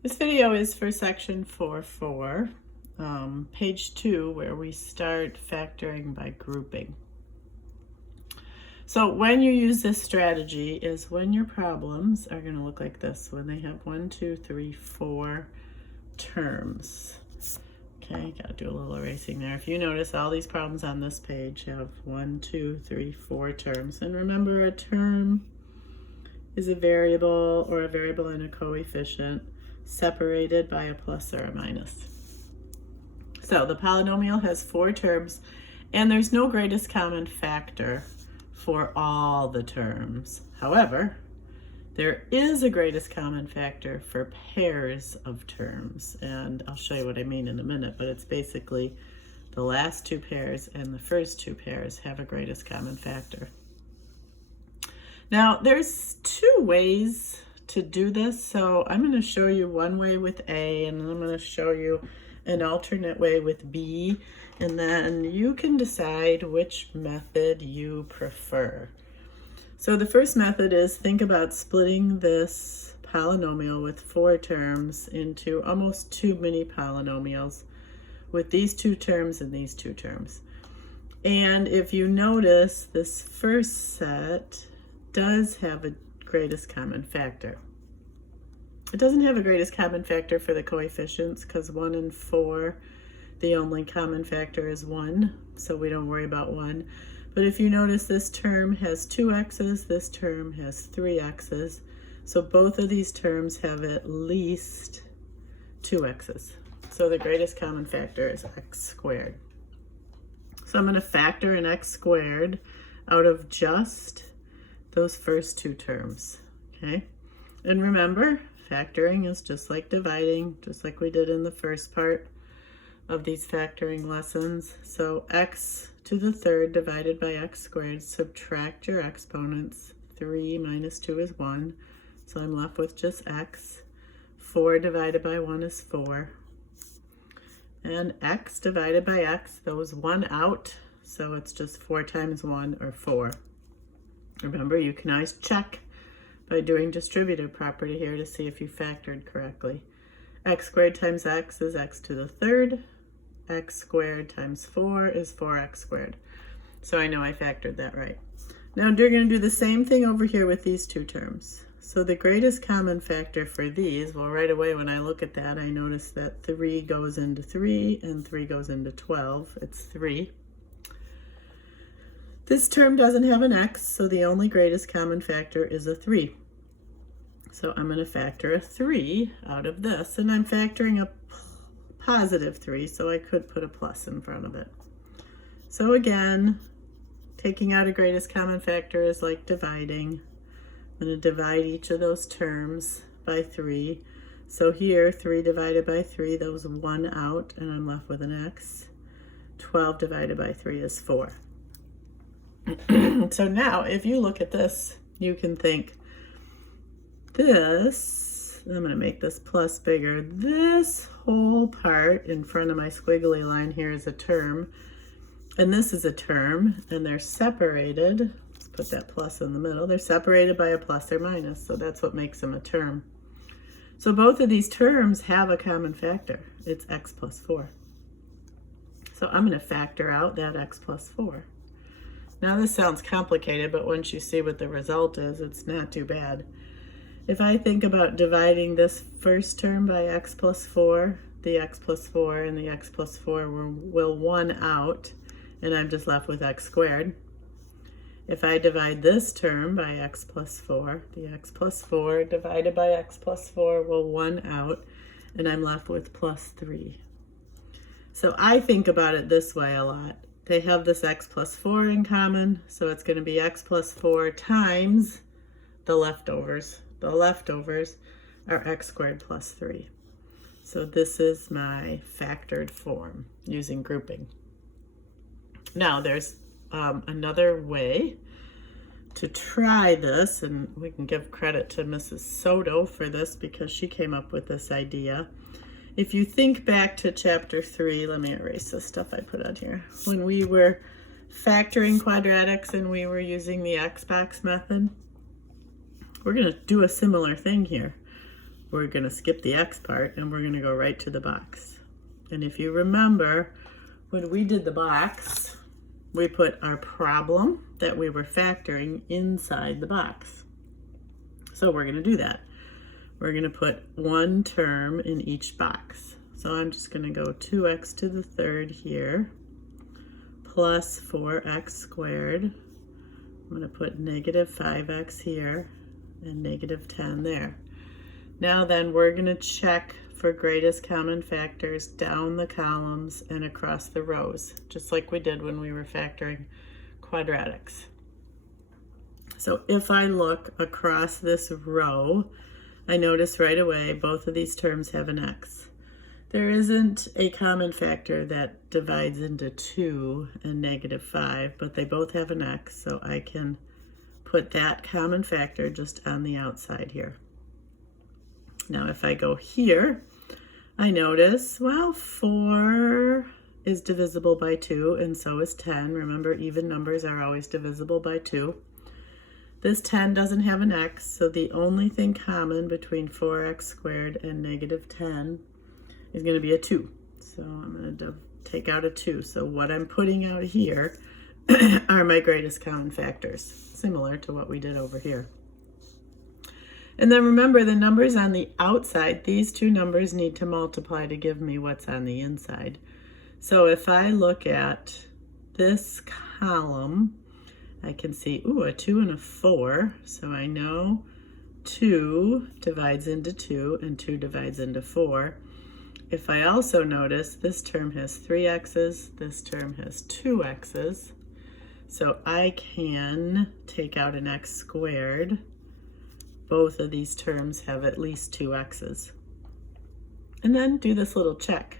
This video is for section 4.4, page 2, where we start factoring by grouping. So when you use this strategy is when your problems are going to look like this, when they have 1, 2, 3, 4 terms. Okay, got to do a little erasing there. If you notice, all these problems on this page have 1, 2, 3, 4 terms. And remember, a term is a variable or a variable and a coefficient separated by a plus or a minus. So the polynomial has 4 terms, and there's no greatest common factor for all the terms. However, there is a greatest common factor for pairs of terms, and I'll show you what I mean in a minute, but it's basically the last 2 pairs and the first 2 pairs have a greatest common factor. Now, there's 2 ways to do this, so I'm going to show you one way with A, and then I'm going to show you an alternate way with B, and then you can decide which method you prefer. So the first method is think about splitting this polynomial with 4 terms into almost 2 mini polynomials with these 2 terms and these 2 terms. And if you notice, this first set does have a greatest common factor. It doesn't have a greatest common factor for the coefficients because 1 and 4, the only common factor is 1, so we don't worry about 1. But if you notice, this term has 2 x's, this term has 3 x's, so both of these terms have at least 2 x's. So the greatest common factor is x squared. So I'm going to factor an x squared out of just those first 2 terms, okay? And remember, factoring is just like dividing, just like we did in the first part of these factoring lessons. So x to the third divided by x squared, subtract your exponents. 3 minus 2 is 1, so I'm left with just x. 4 divided by 1 is 4. And x divided by x, those 1 out, so it's just 4 times 1, or 4. Remember, you can always check by doing distributive property here to see if you factored correctly. X squared times x is x to the third. X squared times 4 is 4x squared. So I know I factored that right. Now we're going to do the same thing over here with these 2 terms. So the greatest common factor for these, well, right away when I look at that, I notice that 3 goes into 3 and 3 goes into 12. It's 3. This term doesn't have an x, so the only greatest common factor is a 3. So I'm going to factor a 3 out of this, and I'm factoring a positive 3, so I could put a plus in front of it. So again, taking out a greatest common factor is like dividing. I'm going to divide each of those terms by 3. So here, 3 divided by 3, that was 1 out, and I'm left with an x. 12 divided by 3 is 4. So now, if you look at this, you can think this, I'm going to make this plus bigger, this whole part in front of my squiggly line here is a term, and this is a term, and they're separated, let's put that plus in the middle, they're separated by a plus or minus, so that's what makes them a term. So both of these terms have a common factor, it's x plus 4. So I'm going to factor out that x plus 4. Now this sounds complicated, but once you see what the result is, it's not too bad. If I think about dividing this first term by x plus 4, the x plus 4 and the x plus 4 will 1 out, and I'm just left with x squared. If I divide this term by x plus 4, the x plus 4 divided by x plus 4 will 1 out, and I'm left with plus 3. So I think about it this way a lot. They have this x plus 4 in common, so it's going to be x plus 4 times the leftovers. The leftovers are x squared plus 3. So this is my factored form using grouping. Now there's another way to try this, and we can give credit to Mrs. Soto for this because she came up with this idea. If you think back to chapter 3, let me erase the stuff I put on here. When we were factoring quadratics and we were using the Xbox method, we're going to do a similar thing here. we're going to skip the x part and we're going to go right to the box. And if you remember, when we did the box, we put our problem that we were factoring inside the box. So we're going to do that. We're going to put one term in each box. So I'm just going to go 2x to the third here, plus 4x squared. I'm going to put negative 5x here and negative 10 there. Now then, we're going to check for greatest common factors down the columns and across the rows, just like we did when we were factoring quadratics. So if I look across this row, I notice right away both of these terms have an x. There isn't a common factor that divides into 2 and negative 5, but they both have an x, so I can put that common factor just on the outside here. Now if I go here, I notice, well, 4 is divisible by 2, and so is 10. Remember, even numbers are always divisible by 2. This 10 doesn't have an x, so the only thing common between 4x squared and negative 10 is going to be a 2. So I'm going to take out a 2. So what I'm putting out here are my greatest common factors, similar to what we did over here. And then remember, the numbers on the outside, these two numbers need to multiply to give me what's on the inside. So if I look at this column, I can see, ooh, a 2 and a 4. So I know 2 divides into 2 and 2 divides into 4. If I also notice, this term has 3 x's, this term has 2 x's. So I can take out an x squared. Both of these terms have at least 2 x's. And then do this little check.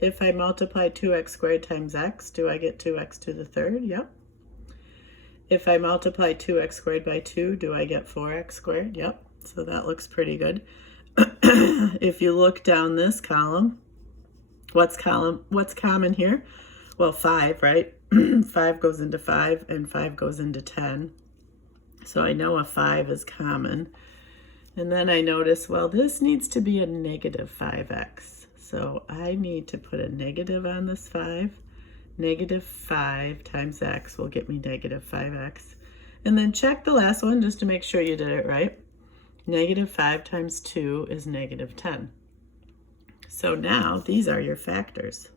If I multiply 2x squared times x, do I get 2x to the third? Yep. If I multiply 2x squared by 2, do I get 4x squared? Yep. So that looks pretty good. If you look down this column, what's common here? Well, 5, right? 5 goes into 5 and 5 goes into 10. So I know a 5 is common. And then I notice, well, this needs to be a negative 5x. So I need to put a negative on this 5. Negative 5 times x will get me negative 5x. And then check the last one just to make sure you did it right. Negative 5 times 2 is negative 10. So now these are your factors.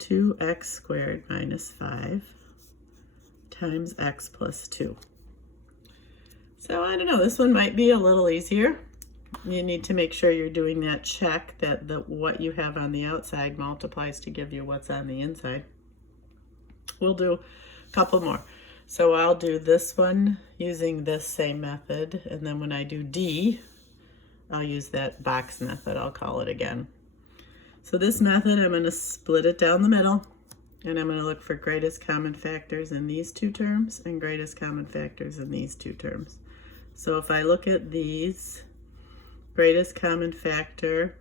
2x squared minus 5 times x plus 2. So I don't know, this one might be a little easier. You need to make sure you're doing that check that what you have on the outside multiplies to give you what's on the inside. We'll do a couple more. So I'll do this one using this same method, and then when I do D, I'll use that box method, I'll call it again. So this method, I'm going to split it down the middle, and I'm going to look for greatest common factors in these two terms and greatest common factors in these two terms. So if I look at these, greatest common factor,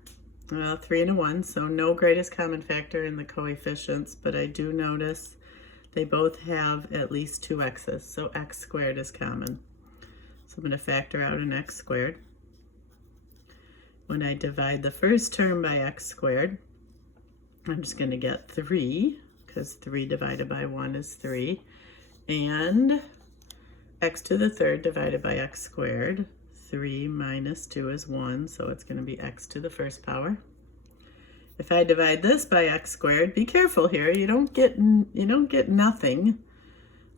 3 and a 1, so no greatest common factor in the coefficients, but I do notice they both have at least 2 x's, so x squared is common. So I'm going to factor out an x squared. When I divide the first term by x squared, I'm just going to get 3, because 3 divided by 1 is 3, and x to the third divided by x squared. 3 minus 2 is 1, so it's going to be x to the first power. If I divide this by x squared, be careful here, you don't get nothing.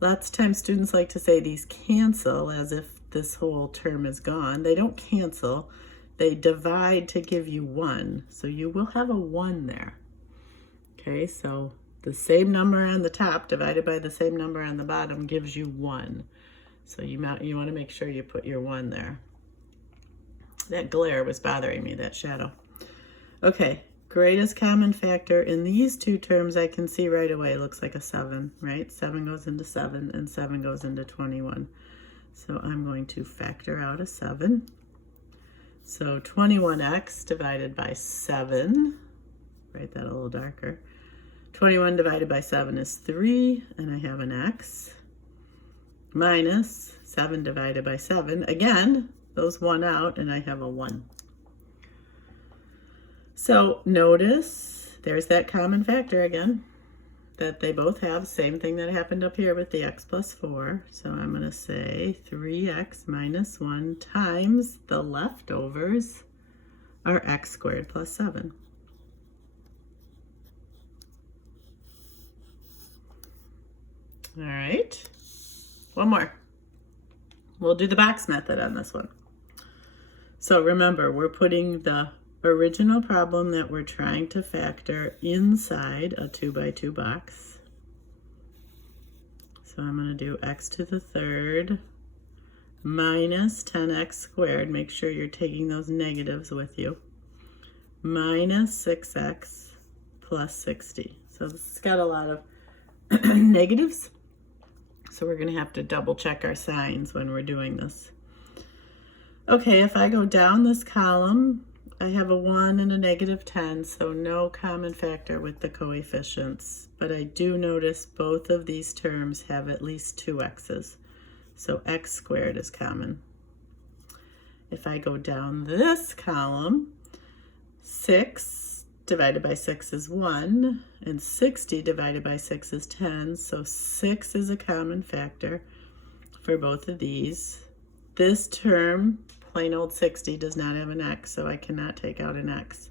Lots of times students like to say these cancel as if this whole term is gone. They don't cancel, they divide to give you 1, so you will have a 1 there. Okay, so the same number on the top divided by the same number on the bottom gives you 1. So you want to make sure you put your 1 there. That glare was bothering me, that shadow. Okay, greatest common factor in these two terms I can see right away looks like a 7, right? 7 goes into 7 and 7 goes into 21. So I'm going to factor out a 7. So 21x divided by 7, write that a little darker. 21 divided by 7 is 3, and I have an x, minus 7 divided by 7. Again, those 1 out, and I have a 1. So notice there's that common factor again, that they both have. Same thing that happened up here with the x plus 4. So I'm going to say 3x minus 1 times the leftovers are x squared plus 7. All right, one more. We'll do the box method on this one. So remember, we're putting the original problem that we're trying to factor inside a 2x2 box. So I'm going to do x to the third minus 10x squared. Make sure you're taking those negatives with you. Minus 6x plus 60. So this has got a lot of negatives. So we're going to have to double check our signs when we're doing this. Okay, if I go down this column, I have a 1 and a negative 10, so no common factor with the coefficients. But I do notice both of these terms have at least 2 x's. So x squared is common. If I go down this column, 6 divided by 6 is 1, and 60 divided by 6 is 10, so 6 is a common factor for both of these. This term, plain old 60, does not have an x, so I cannot take out an x.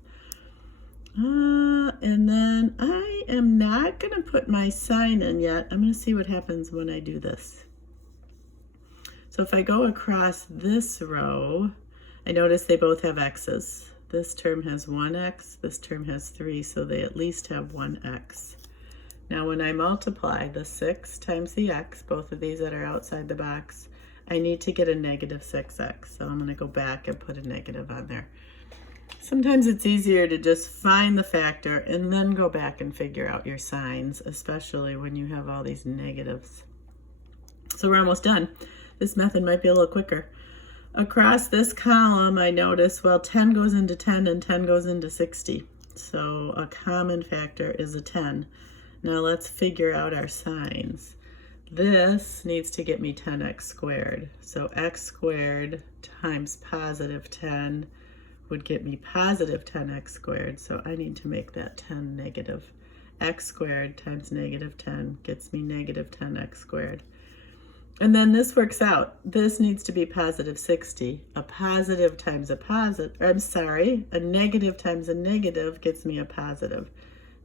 And then I am not going to put my sign in yet. I'm going to see what happens when I do this. So if I go across this row, I notice they both have x's. This term has 1x, this term has 3, so they at least have 1x. Now when I multiply the 6 times the x, both of these that are outside the box, I need to get a negative 6x. So I'm going to go back and put a negative on there. Sometimes it's easier to just find the factor and then go back and figure out your signs, especially when you have all these negatives. So we're almost done. This method might be a little quicker. Across this column, I notice, well, 10 goes into 10 and 10 goes into 60. So a common factor is a 10. Now let's figure out our signs. This needs to get me 10x squared. So x squared times positive 10 would get me positive 10x squared. So I need to make that 10 negative. X squared times negative 10 gets me negative 10x squared. And then this works out. This needs to be positive 60. A positive times a positive, a negative times a negative gets me a positive.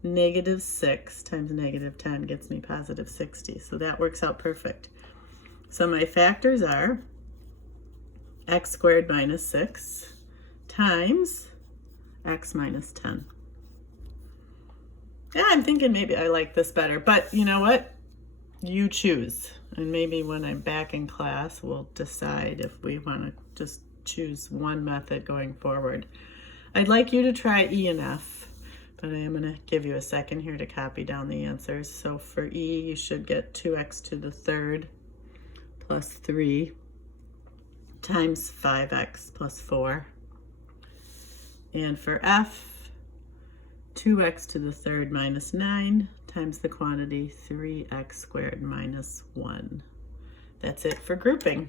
Negative 6 times negative 10 gets me positive 60. So that works out perfect. So my factors are x squared minus 6 times x minus 10. Yeah, I'm thinking maybe I like this better, but you know what? You choose. And maybe when I'm back in class, we'll decide if we want to just choose one method going forward. I'd like you to try E and F, but I am going to give you a second here to copy down the answers. So for E, you should get 2x to the third plus 3 times 5x plus 4. And for F, 2x to the third minus 9 times the quantity 3x squared minus 1. That's it for grouping.